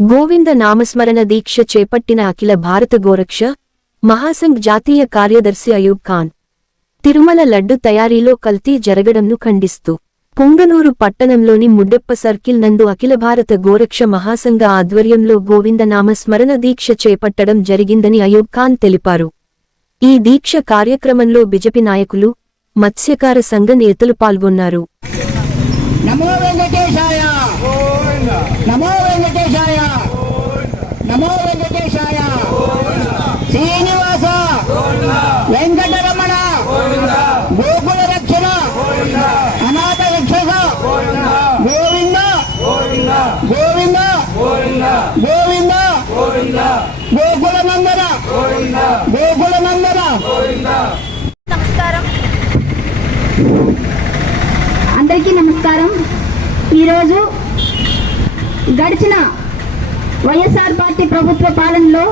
గోవింద నామస్మరణ దీక్ష చేపట్టిన అఖిల భారత గోరక్ష మహాసంఘ్ జాతీయ కార్యదర్శి అయూబ్ ఖాన్. తిరుమల లడ్డు తయారీలో కల్తీ జరగడంను ఖండిస్తూ పొంగనూరు పట్టణంలోని ముడ్డెప్ప సర్కిల్ నందు అఖిల భారత గోరక్ష మహాసంఘ ఆధ్వర్యంలో గోవింద నామస్మరణ దీక్ష చేపట్టడం జరిగిందని అయూబ్ ఖాన్ తెలిపారు. ఈ దీక్ష కార్యక్రమంలో బిజెపి నాయకులు మత్స్యకార సంఘ నేతలు పాల్గొన్నారు. నమో వెంకటేశాయ నమో వెంకటేశాయ నమో వెంకటేశాయ శ్రీనివాస వెంకటరమణ గోకుల రక్షణ. అనాథ రక్షక గోవింద. గోవింద. గోవింద. గోకుల నందన గోకుల నందన నమస్కారం. అందరికీ నమస్కారం. ఈరోజు గడిచిన వైఎస్ఆర్ పార్టీ ప్రభుత్వ పాలనలో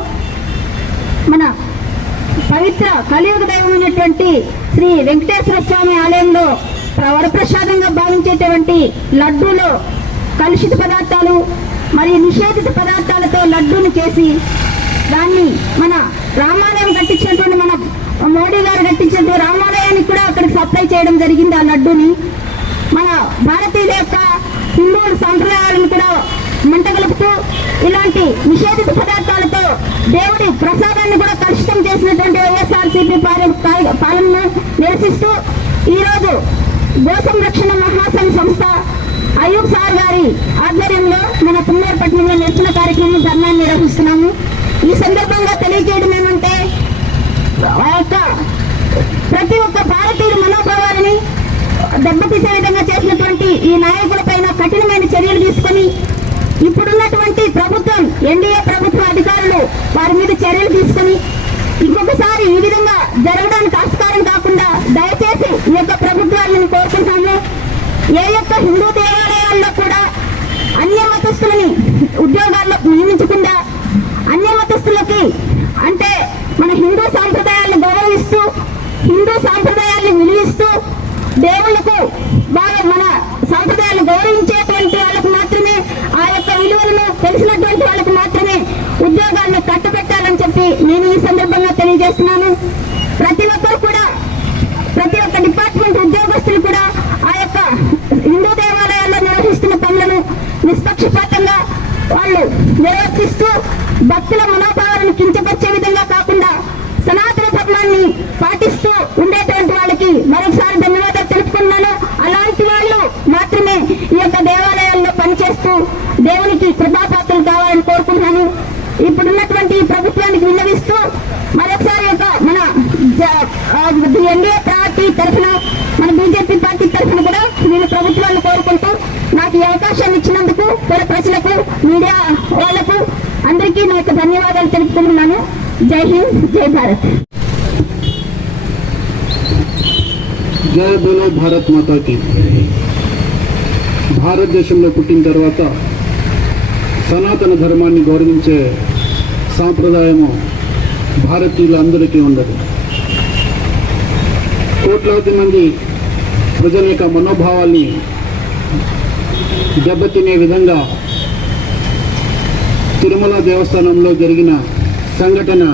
మన పవిత్ర కలియుగ దైవమైనటువంటి శ్రీ వెంకటేశ్వర స్వామి ఆలయంలో వరప్రసాదంగా భావించేటువంటి లడ్డూలో కలుషిత పదార్థాలు మరియు నిషేధిత పదార్థాలతో లడ్డూని చేసి దాన్ని మన రామాలయం కట్టించినటువంటి మన మోడీ గారు కట్టించినటువంటి రామాలయానికి కూడా అక్కడికి సప్లై చేయడం జరిగింది ఆ లడ్డూని. మన భారతీయుల యొక్క హిందువుల సంప్రదాయాలను కూడా మంటగలుపుతూ ఇలాంటి నిషేధిత పదార్థాలతో దేవుడి ప్రసాదాన్ని కూడా కలుషితం చేసినటువంటి వైఎస్ఆర్సీపీ పాలనను నిరసిస్తూ ఈరోజు గో సంరక్షణ మహాసంఘ సంస్థ అయూబ్ సార్ గారి ఆధ్వర్యంలో మన పుణ్యపట్నంలో నిరసన కార్యక్రమం ధర్నాన్ని నిర్వహిస్తున్నాము. ఈ సందర్భంగా తెలియజేయడం ఏమంటే ఆ యొక్క ప్రతి ఒక్క భారతీయుడు మనోభావాలని దెబ్బతీసే విధంగా చేసినటువంటి ఈ నాయకుల పైన కఠినమైన చర్యలు తీసుకొని ఇప్పుడున్నటువంటి ప్రభుత్వం ఎన్డీఏ ప్రభుత్వ అధికారులు వారి మీద చర్యలు తీసుకొని ఇంకొకసారి ఈ విధంగా జరగడానికి ఆస్కారం కాకుండా దయచేసి ఈ యొక్క ప్రభుత్వాలను కోరుకుంటాము. ఏ యొక్క హిందూ దేవాలయాల్లో కూడా అన్య మతస్థులని ఉద్యోగాల్లో నియమించకుండా అన్య మతస్థులకి అంటే మన హిందూ సాంప్రదాయ గౌరవిస్తూ హిందూ సాంప్రదాయాలను విలువిస్తూ దేవుళ్ళకు బాగా మన సాంప్రదాయాలను గౌరవించేటువంటి వాళ్ళకు మాత్రమే ఆ ఉద్యోగాలను తెలిసినటువంటి వాళ్ళకు మాత్రమే ఉద్యోగాలను కట్టబెట్టాలని చెప్పి నేను ఈ సందర్భంగా తెలియజేస్తున్నాను. ప్రతి ఒక్కరు కూడా ప్రతి ఒక్క డిపార్ట్మెంట్ ఉద్యోగస్తులు కూడా ఆ యొక్క హిందూ దేవాలయాల్లో నిర్వహిస్తున్న పనులను నిష్పక్షపాతంగా వాళ్ళు నిర్వర్తిస్తూ భక్తుల మనోభావాలను కించపరిచే విధంగా కాకుండా సనాతన ధర్మాన్ని పాటిస్తూ ఉండేటువంటి వాళ్ళకి మరొకసారి ధన్యవాదాలు తెలుపుకున్నాను అలాంటి వాళ్ళు మాత్రమే ఈ యొక్క దేవాలయాల్లో పనిచేస్తూ దేవునికి కృపాపాత్రం కావాలని కోరుకుంటున్నాను. ఇప్పుడున్నటువంటి ప్రభుత్వానికి విన్నవిస్తూ మరొకసారి యొక్క మన ఎన్డీఏ పార్టీ తరఫున మన బీజేపీ పార్టీ తరఫున కూడా నేను ప్రభుత్వాన్ని కోరుకుంటూ నాకు ఈ అవకాశాన్ని ఇచ్చినందుకు కూడా ప్రజలకు మీడియా వాళ్ళకు అందరికీ నా యొక్క ధన్యవాదాలు తెలుపుకుంటున్నాను. జై హింద్ జై భారత్. జయ బోలో భారత్ మాతాకి. భారతదేశంలో పుట్టిన తర్వాత సనాతన ధర్మాన్ని గౌరవించే సాంప్రదాయము భారతీయులందరికీ ఉండదు కోట్లాది మంది ప్రజల యొక్క మనోభావాల్ని దెబ్బతినే విధంగా తిరుమల దేవస్థానంలో జరిగిన సంఘటన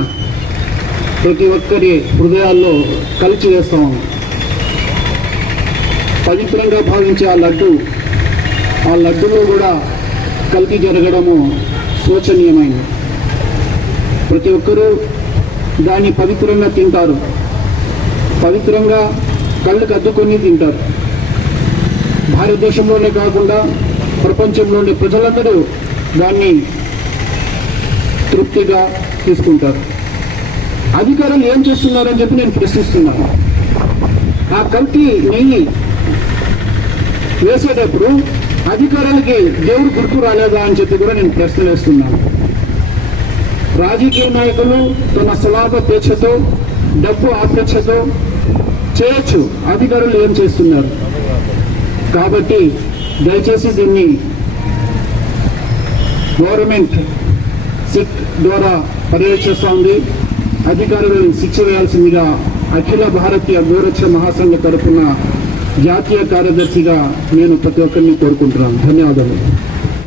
ప్రతి ఒక్కరి హృదయాల్లో కలిచి వేస్తాం పవిత్రంగా భావించే ఆ లడ్డు ఆ లడ్డులో కూడా కల్తీ జరగడము శోచనీయమైనది. ప్రతి ఒక్కరూ దాన్ని పవిత్రంగా తింటారు. పవిత్రంగా కళ్ళకు అద్దుకొని తింటారు. భారతదేశంలోనే కాకుండా ప్రపంచంలోని ప్రజలందరూ దాన్ని తృప్తిగా తీసుకుంటారు. అధికారులు ఏం చేస్తున్నారని చెప్పి నేను ప్రశ్నిస్తున్నాను ఆ కల్తీ నెయ్యి వేసేటప్పుడు అధికారులకి దేవుడు గుర్తు రాలేదా అని చెప్పి కూడా నేను ప్రశ్న వేస్తున్నాను. రాజకీయ నాయకులు తన స్వలాభపేక్షతో డబ్బు ఆపేక్షతో చేయొచ్చు. అధికారులు ఏం చేస్తున్నారు? కాబట్టి దయచేసి దీన్ని గవర్నమెంట్ సిట్ ద్వారా పర్యవేక్షిస్తూ ఉంది అధికారులను శిక్ష వేయాల్సిందిగా అఖిల భారతీయ గోరక్ష మహాసంఘ తరపున జాతీయ కార్యదర్శిగా నేను ప్రతి ఒక్కరిని కోరుకుంటున్నాను. ధన్యవాదాలు.